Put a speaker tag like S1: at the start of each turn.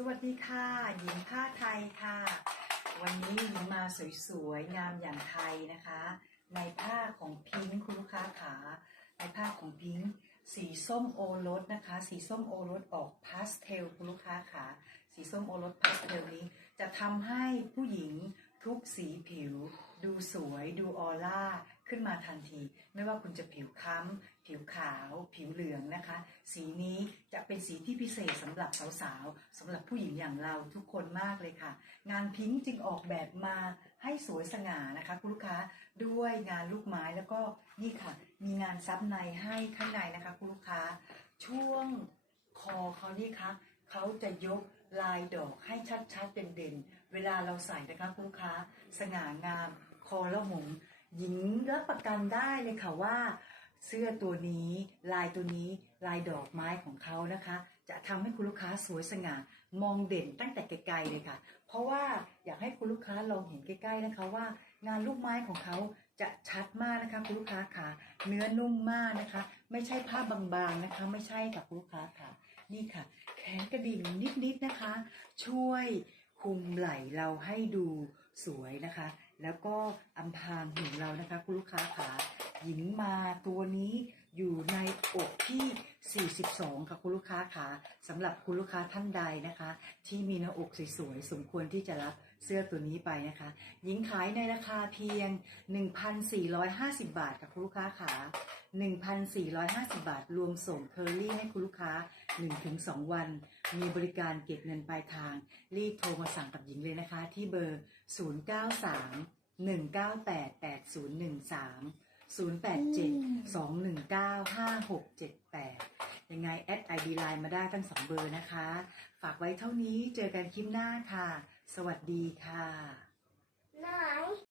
S1: สวัสดีค่ะ หญิงผ้าไทยค่ะ วันนี้หญิงมาสวยๆงามอย่างไทยนะคะ ในผ้าของพิงค์คุณลูกค้าขาในผ้าของพิงค์สีส้มโอรสนะคะ สีส้มโอรสออกพาสเทลคุณลูกค้าขาสีส้มโอรสพาสเทลนี้ จะทำให้ผู้หญิงทุกสีผิว ดูสวยดูออร่า ขึ้นมาทันที ไม่ว่าคุณจะผิวค้ำผิวขาว ผิวเหลืองนะคะ สีนี้จะเป็นสีที่พิเศษสำหรับสาวๆสำหรับผู้หญิงอย่างเราทุกคนมากเลยค่ะ งานพิงค์จึงออกแบบมาให้สวยสง่านะคะ คุณลูกค้าด้วยงานลูกไม้แล้วก็นี่ค่ะ มีงานซับในให้ข้างในนะคะคุณลูกค้าช่วงคอเขานี่คะเขาจะยกลายดอกให้ชัดๆเด่นๆ เวลาเราใส่นะคะคุณลูกค้า สง่างาม คอละหง หญิงรับประกันได้เลยค่ะว่า เสื้อตัวนี้ลายตัวนี้ลายดอกไม้ของเขานะคะ จะทำให้คุณลูกค้าสวยสง่ามองเด่นตั้งแต่ไกลๆเลยค่ะ เพราะว่าอยากให้คุณลูกค้าลองเห็นใกล้ ๆนะคะว่า งานลูกไม้ของเขาจะชัดมากนะคะคุณลูกค้าค่ะเนื้อนุ่มมากนะคะ ไม่ใช่ผ้าบางๆนะคะ ไม่ใช่ค่ะคุณลูกค้าค่ะ นี่ค่ะ แขนกระดิ่งนิดๆนะคะ ช่วย คุมไหล่เราให้ดูสวยนะคะ แล้วก็อำพรางหุ่นเรานะคะ คุณลูกค้าขาหญิงมาตัวนี้อยู่ในอกที่ 42 ค่ะคุณลูกค้าค่ะสำหรับคุณลูกค้าท่านใดนะคะ ที่มีหน้าอกสวยๆ สมควรที่จะรับเสื้อตัวนี้ไปนะคะ หญิงขายในราคาเพียง 1,450 บาทค่ะคุณลูกค้าค่ะ1,450 บาท รวมส่งเคอรี่ให้คุณลูกค้า 1-2 วัน มีบริการเก็บเงินปลายทาง รีบโทรมาสั่งกับหญิงเลยนะคะ ที่เบอร์ 0931988013 087 219 5678 ยังไง แอดไอดีไลน์มาได้ทั้งสองเบอร์นะคะ ฝากไว้เท่านี้เจอกันคลิปหน้าค่ะ สวัสดีค่ะ
S2: ไหน